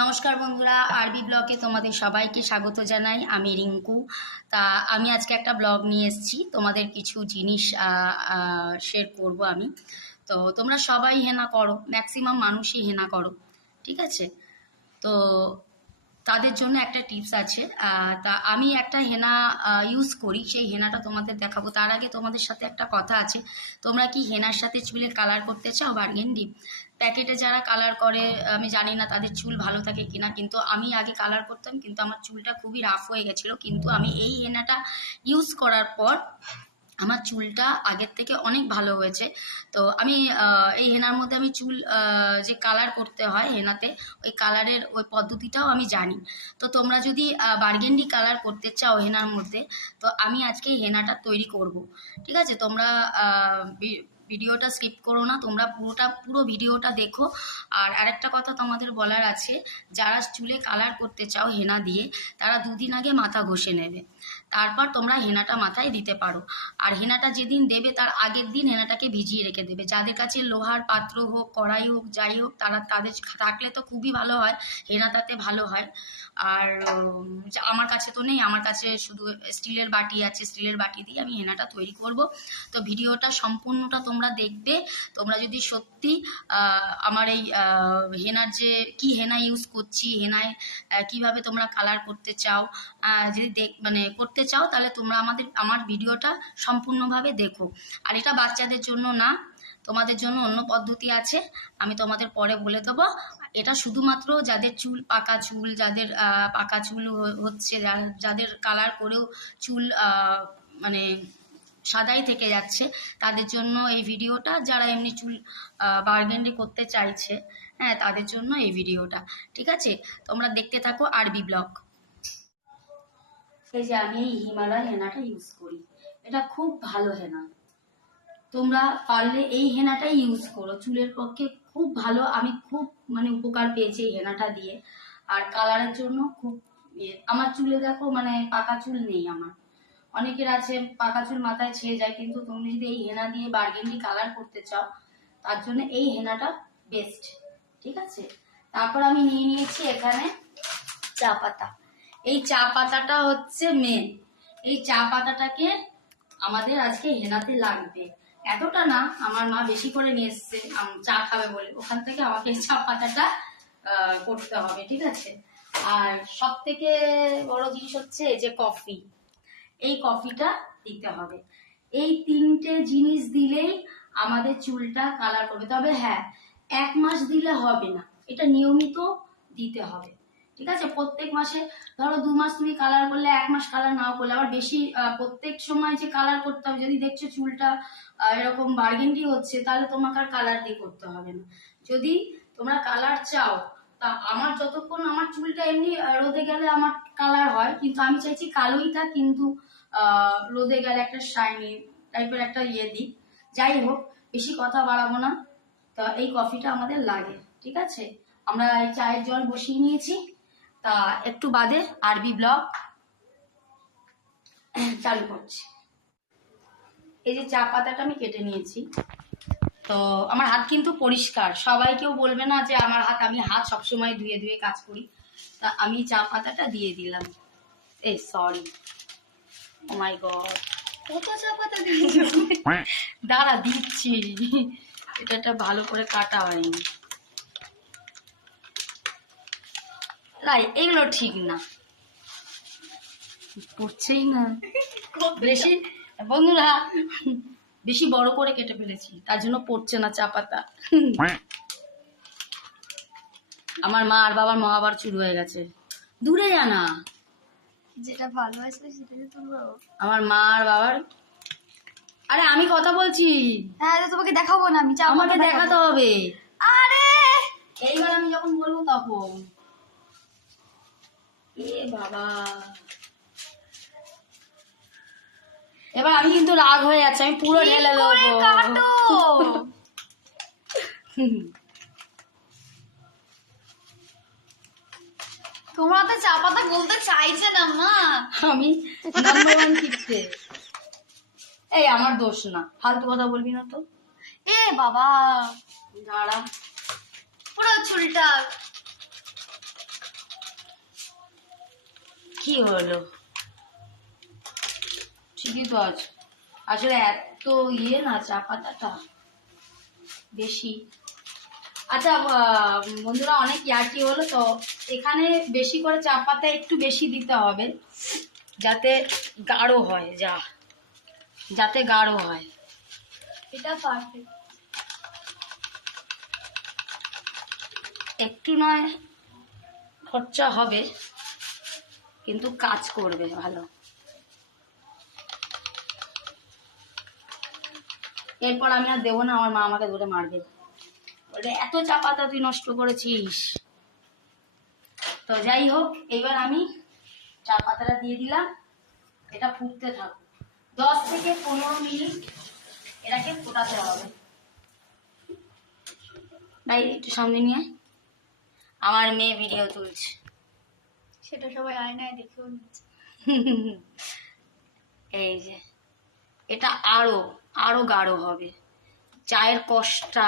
নমস্কার বন্ধুরা, আরবি ব্লগে তোমাদের সবাইকে স্বাগত জানাই। আমি রিঙ্কু। তা আমি আজকে একটা ব্লগ নিয়ে এসেছি, তোমাদের কিছু জিনিস শেয়ার করব আমি। তো তোমরা সবাই হেনা করো, ম্যাক্সিমাম মানুষই হেনা করো, ঠিক আছে? তো তাদের জন্য একটা টিপস আছে। তা আমি একটা হেনা ইউজ করি, সেই হেনাটা তোমাদের দেখাবো। তার আগে তোমাদের সাথে একটা কথা আছে, তোমরা কি হেনার সাথে চুলে কালার করতে চাও বার্গেন্ডি? প্যাকেটে যারা কালার করে আমি জানি না তাদের চুল ভালো থাকে কিনা, কিন্তু আমি আগে কালার করতাম, কিন্তু আমার চুলটা খুবই রাফ হয়ে গেছিলো। কিন্তু আমি এই হেনাটা ইউজ করার পর আমার চুলটা আগের থেকে অনেক ভালো হয়েছে। তো আমি এই হেনার মধ্যে আমি চুল যে কালার করতে হয় হেনাতে, ওই কালারের ওই পদ্ধতিটাও আমি জানি। তো তোমরা যদি বার্গেন্ডি কালার করতে চাও হেনার মধ্যে, তো আমি আজকে এই হেনাটা তৈরি করব, ঠিক আছে? তোমরা ভিডিওটা স্কিপ করো না, তোমরা পুরো ভিডিওটা দেখো। আর আরেকটা কথা তোমাদের বলার আছে, যারা চুলে কালার করতে চাও হেনা দিয়ে, তারা দুদিন আগে মাথা ঘষে নেবে, তারপর তোমরা হেনাটা মাথায় দিতে পারো। আর হেনাটা যেদিন দেবে তার আগের দিন হেনাটাকে ভিজিয়ে রেখে দেবে। যাদের কাছে লোহার পাত্র হোক, কড়াই হোক, যাই হোক, তাদের থাকলে তো খুবই ভালো হয়, হেনা তাতে ভালো হয়। আর আমার কাছে তো নেই, আমার কাছে শুধু স্টিলের বাটি আছে, স্টিলের বাটি দিয়ে আমি হেনাটা তৈরি করব। তো ভিডিওটা সম্পূর্ণটা তোমরা দেখবে। তোমরা যদি সত্যি আমার এই হেনার যে কি হেনা ইউজ করছি, হেনায় কিভাবে তোমরা কালার করতে চাও, যদি করতে চাও, তাহলে তোমরা আমার ভিডিওটা সম্পূর্ণভাবে দেখো। আর এটা বাচ্চাদের জন্য না, তোমাদের জন্য অন্য পদ্ধতি আছে, আমি তোমাদের পরে বলে দেবো। এটা শুধুমাত্র যাদের চুল পাকা চুল, যাদের পাকা চুল হচ্ছে, যাদের কালার করেও চুল মানে সাদাই থেকে যাচ্ছে, তাদের জন্য এই ভিডিওটা। যারা এমনি চুল বার্গেন্ডি করতে চাইছে, হ্যাঁ, তাদের জন্য এই ভিডিওটা, ঠিক আছে? তোমরা দেখতে থাকো আরবি ব্লগ। এই যে আমি এই হিমালয় হেনাটা ইউজ করি, এটা খুব ভালো হেনা। তোমরা পারলে এই হেনাটাই ইউজ করো, চুলের পক্ষে খুব ভালো। আমি খুব উপকার পেয়েছি এই হেনাটা দিয়ে। আর কালারের জন্য খুব আমার চুলে দেখো পাকা চুল নেই আমার। অনেকের আছে পাকা চুল মাথায় ছেয়ে যায়, কিন্তু তুমি যদি এই হেনা দিয়ে বার্গেন্ডি কালার করতে চাও, তার জন্য এই হেনাটা বেস্ট, ঠিক আছে? তারপর আমি নিয়ে নিয়েছি এখানে চা পাতা। এই চা পাতাটা হচ্ছে মেন। এই চা পাতাটাকে আমাদের আজকে হেনাতে লাগবে। এতটা না, আমার মা বেশি করে নিয়ে এসছে চা খাবে বলে, ওখান থেকে আমাকে চা পাতাটা করতে হবে, ঠিক আছে? আর সব থেকে বড় জিনিস হচ্ছে এই যে কফি, এই কফিটা দিতে হবে। এই তিনটে জিনিস দিলেই আমাদের চুলটা কালার করবে। তবে হ্যাঁ, 1 মাস দিলে হবে না, এটা নিয়মিত দিতে হবে, ঠিক আছে? প্রত্যেক মাসে ধরো 2 মাস তুমি কালার করলে, 1 মাস কালার নাও করলে, আবার বেশি প্রত্যেক সময় যে কালার করতে হবে, যদি দেখছো চুলটা এরকম বার্গেন্ডি হচ্ছে, তাহলে তোমাকে আর কালার দিয়ে করতে হবে না। যদি তোমরা কালার চাও, তা আমার যতক্ষণ আমার চুলটা এমনি রোদে গেলে আমার কালার হয়, কিন্তু আমি চাইছি কালোই থাক, কিন্তু রোদে গেলে একটা শাইনি টাইপের একটা দিই। যাই হোক, বেশি কথা বাড়াবো না। তা এই কফিটা আমাদের লাগে, ঠিক আছে? আমরা এই চায়ের জল বসিয়ে নিয়েছি। তা একটু বাদে আরবি ব্লগ চালু করছি। এই যে চা পাতাটা আমি কেটে নিয়েছি। তো আমার হাত কিন্তু পরিষ্কার, সবাই কেউ বলবে না যে আমি হাত সবসময় ধুয়ে ধুয়ে কাজ করি। তা আমি চা পাতাটা দিয়ে দিলাম। সরি, ও মাই গড, কত চা পাতা দিয়েছি! দাঁড়া, দিচ্ছি। এটা ভালো করে কাটা হয়নি, এগুলো ঠিক না, পড়ছেই না বেশি। বন্ধুরা, বেশি বড় করে কেটে ফেলেছি, তার জন্য পড়ছে না চা পাতা। আমার মা আর বাবার মহাবার শুরু হয়ে গেছে। দূরে জানা, যেটা ভালো আছে সেটাই তুলবো। আমার মা আর বাবার, আরে আমি কথা বলছি। হ্যাঁ, তোমাকে দেখাবো না, আমি চাও আমাকে দেখাতে হবে। আরে এইবার আমি যখন বলবো তখন। এ বাবা, এবার আমি কিন্তু রাগ হয়ে যাচ্ছে, আমি পুরো ঢেলে দেবো। তোমরা তো চা পাতা বলতে চাইছে না মা। আমি নাম্বার ওয়ান টিপসে। এই আমার দোষ না, ফালতু কথা বলবি না তো। এ বাবা, দাঁড়া, পুরো চুলটা কি হলো, ঠিকই তো আছে। আসলে এত না চা পাতাটা বেশি। আচ্ছা বন্ধুরা, অনেক ইয়ার্কি হলো তো। এখানে বেশি করে চা পাতা একটু বেশি দিতে হবে, যাতে গাঢ় হয়, যাতে গাঢ় হয়। এটা পারফেক্ট। একটু নয় খরচা হবে, কিন্তু কাজ করবে ভালো। এরপর আমি আর দেবো না, আমার মা আমাকে ধরে মারবে, বলবে এত চা পাতা তুই নষ্ট করেছিস। তো যাই হোক, এবার আমি চা পাতাটা দিয়ে দিলাম। এটা ফুটতে থাকুক 10 থেকে 15 মিনিট, এটাকে ফোটাতে হবে। তাই একটু সামনে নিয়ে, আমার মেয়ে ভিডিও তুলছে। সেটা সবাই আয়নায় দেখেও নিচ্ছে। এই যে এটা আরো আরো গাঢ় হবে, চায়ের কষটা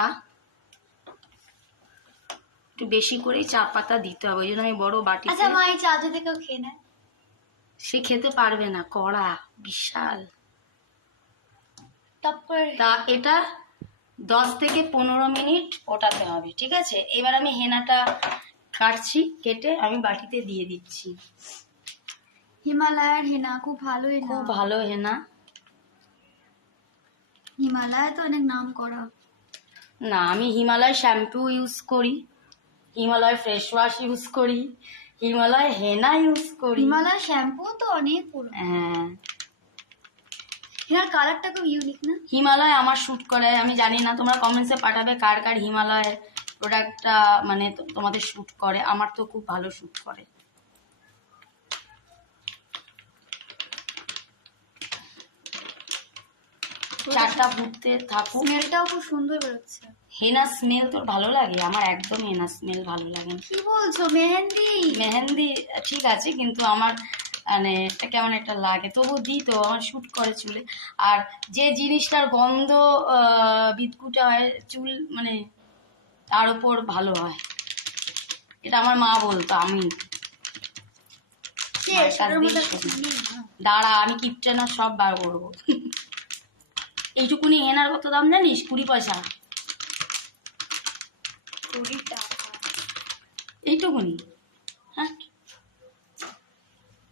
একটু বেশি করেই চা পাতা দিতে হবে, ওই জন্য আমি বড় বাটি। আচ্ছা মা, এই চা যদি কেউ খেয়ে নেয়? সে খেতে পারবে না, কড়া বিশাল। টপ করে তা এটা 10 থেকে 15 মিনিট ফোটাতে হবে, ঠিক আছে। এবার আমি হেনাটা কাটছি, কেটে আমি বাটিতে দিয়ে দিচ্ছি। হিমালয়ের হেনা খুব ভালোই না? খুব ভালো হেনা। হিমালয় তো অনেক নাম করা। না, আমি হিমালয় শ্যাম্পু ইউজ করি, হিমালয় ফেস ওয়াশ ইউজ করি, হিমালয় হেনা ইউজ করি। হিমালয় শ্যাম্পু তো অনেক পুরনো। হ্যাঁ, হেনার কালারটা খুব ইউনিক না? হিমালয় আমার শ্যুট করে। আমি জানি না, তোমরা কমেন্টসে পাঠাবে কার কার হিমালয়ের প্রোডাক্টটা মানে তোমাদের শ্যুট করে। আমার তো খুব ভালো শ্যুট করে। চারটা ফুটতে থাকুক। স্মেলটাও খুব সুন্দর বেরোচ্ছে। হেনা স্মেল তোর ভালো লাগে? আমার একদম হেনা স্মেল ভালো লাগে না। কি বলছো? মেহেন্দি? মেহেন্দি ঠিক আছে, কিন্তু আমার মানে এটা কেমন একটা লাগে, তবু দিই তো, আমার শ্যুট করে চুলে। আর যে জিনিসটার গন্ধ বিদকুটে হয় চুল, মানে তার উপর ভালো হয়, এটা আমার মা বলতো। আমি কে? মায়ের কাছ সেটার দিয়েই মধ্যে শুনি। নেই না? দাঁড়া, আমি কিপটেনা সব বার করবো। এইটুকুনি হেনার কত দাম জানিস? 20 পয়সা। 20 টাকা? এইটুকুনি? হ্যাঁ।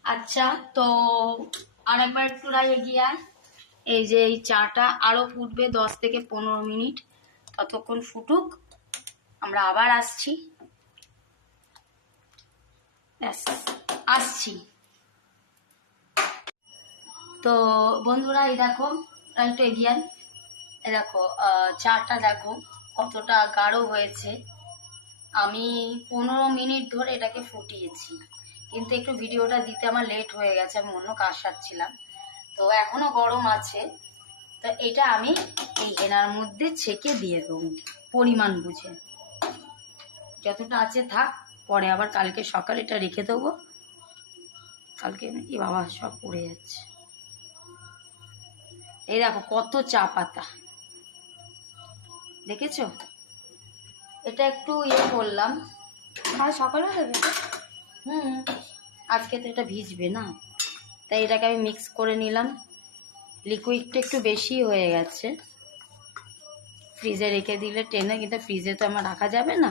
আচ্ছা, তো আরেকবার একটু এগিয়ে আয়। এই যে এই চাটা আরো ফুটবে 10 থেকে 15 মিনিট, ততক্ষণ ফুটুক, আমরা আবার আসছি। ব্যাস, আসছি। তো বন্ধুরা, এই দেখো, একটু এগিয়ে আয়। এই দেখো চাটা দেখো কতটা গাঢ় হয়েছে। আমি 15 মিনিট ধরে এটাকে ফুটিয়েছি, কিন্তু একটু ভিডিওটা দিতে আমার লেট হয়ে গেছে, আমি অন্য কাজ সারছিলাম। তো এখনো গরম আছে। তো এটা আমি এই হেনার মধ্যে ছেঁকে দিয়ে দেবো পরিমাণ বুঝে, যতটা আছে থাক, পরে আবার কালকে সকালে এটা রেখে দেবো। কালকে এই বাবা সব পড়ে যাচ্ছে। এই দেখো কত চা পাতা, দেখেছো? এটা একটু করলাম। আর সকালে দেবে? আজকে তো এটা ভিজবে না, তাই এটাকে আমি মিক্স করে নিলাম। লিকুইডটা একটু বেশি হয়ে গেছে, ফ্রিজে রেখে দিলে টেনে, কিন্তু ফ্রিজে তো আমার রাখা যাবে না।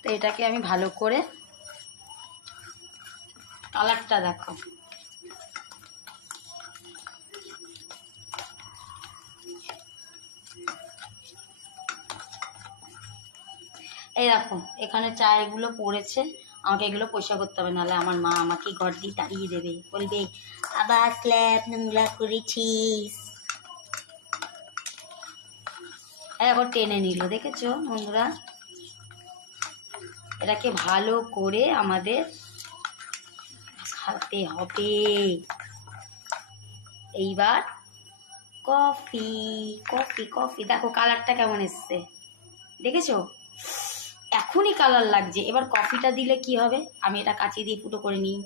তো এটাকে আমি ভালো করে, কালারটা দেখো, এই দেখো এখানে চা এগুলো পড়েছে। আমাকে এগুলো পয়সা করতে হবে, নাহলে আমার মা আমাকে ঘর দিয়ে তাড়িয়ে দেবে, বলবে আবার স্ল্যাব নোংরা করেছিস। এখন টেনে নিল, দেখেছো বন্ধুরা? এটাকে ভালো করে আমাদের খাতে হবে। এইবার কফি কফি কফি, দেখো কালারটা কেমন এসছে, দেখেছো? এখনই কালার লাগছে। এবার কফিটা দিলে কি হবে, আমি এটা কাঁচি দিয়ে ফুটো করে নিই।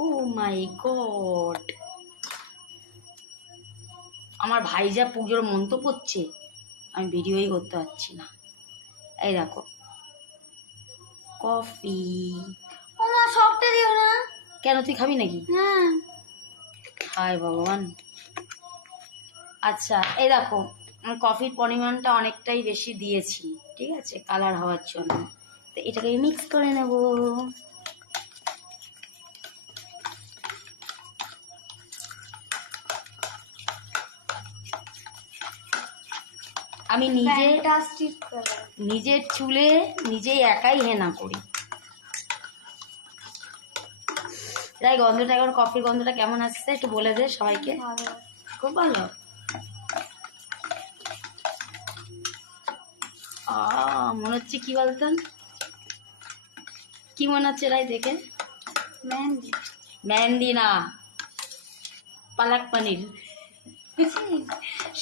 ও মাই গড, আমার ভাই যা পুজোর মন্ত্র পড়ছে, আমি ভিডিওই করতে পারছি না। এই দেখো কফি। ও মা, সবটা দিও না। কেন, তুই খাবি নাকি? হ্যাঁ। হায় ভগবান। আচ্ছা এই দেখো, আমি কফির পরিমাণটা অনেকটাই বেশি দিয়েছি, ঠিক আছে, কালার হওয়ার জন্য। তো এটাকে মিক্স করে নেব। আমি ফ্যান্টাস্টিক কালার। নিজের চুলে নিজেই একাই হেনা করি। তাই গন্ধটা, এখন কফির গন্ধটা কেমন আসছে একটু বলে দে সবাইকে। ভালো। খুব ভালো। মনে হচ্ছে কি বলতাম, কি মনে হচ্ছে রাই দেখে? মেহেন্দি। মেহেন্দি না, পালাক পনির।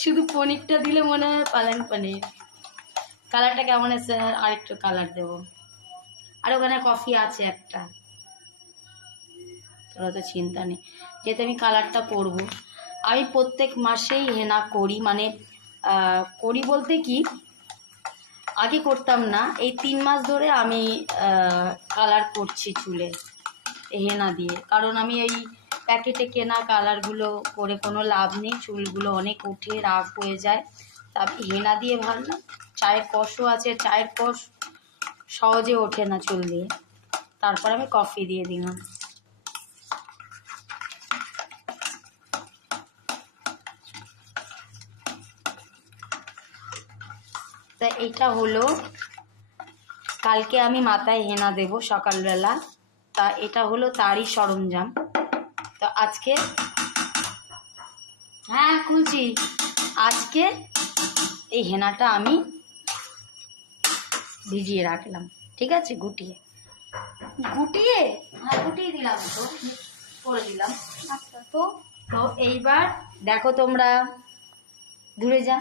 শুধু পনিরটা দিলে মনে হয় পালং পনির। কালারটা কেমন আছে? আর একটু কালার দেবো। আর ওখানে কফি আছে একটা, তোরা তো চিন্তা নেই, যেহেতু আমি কালারটা করব। আমি প্রত্যেক মাসেই হেনা করি, মানে করি বলতে কি, আগে করতাম না, এই 3 মাস ধরে আমি কালার করছি চুলে হেনা দিয়ে। কারণ আমি এই প্যাকেটে কেনা কালারগুলো করে কোনো লাভ নেই, চুলগুলো অনেক উঠে রাগ হয়ে যায়। তা আমি হেনা দিয়ে ভাবলাম, চায়ের কষও আছে, চায়ের কষ সহজে ওঠে না চুল দিয়ে, তারপর আমি কফি দিয়ে দিলাম। তা এটা হলো, কালকে আমি মাথায় হেনা দেব সকালবেলা, তা এটা হলো তারই সরঞ্জাম। তো আজকে, হ্যাঁ খুলছি, আজকে এই হেনাটা আমি ভিজিয়ে রাখলাম, ঠিক আছে, গুটিয়ে গুটিয়ে? হ্যাঁ গুটিয়ে দিলাম, তো করে দিলাম। আচ্ছা, তো তো এইবার দেখো তোমরা, দূরে যা,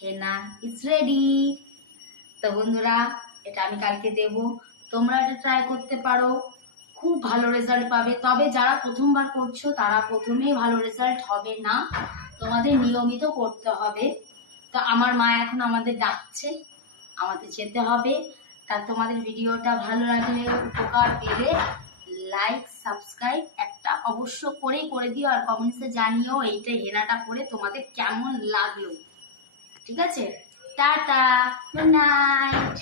হেনা ইজ রেডি। তো বন্ধুরা, এটা আমি কালকে দেব, তোমরা এটা ট্রাই করতে পারো, খুব ভালো রেজাল্ট পাবে। তবে যারা প্রথমবার করছো তারা প্রথমেই ভালো রেজাল্ট হবে না, তোমাদের নিয়মিত করতে হবে। তো আমার মা এখন আমাদের ডাকছে, আমাদের যেতে হবে। তা তোমাদের ভিডিওটা ভালো লাগলে, উপকার পেলে লাইক সাবস্ক্রাইব একটা অবশ্য করেই করে দিও, আর কমেন্টসে জানিও এইটা হেনাটা করে তোমাদের কেমন লাগলো, ঠিক আছে? Tata, good night.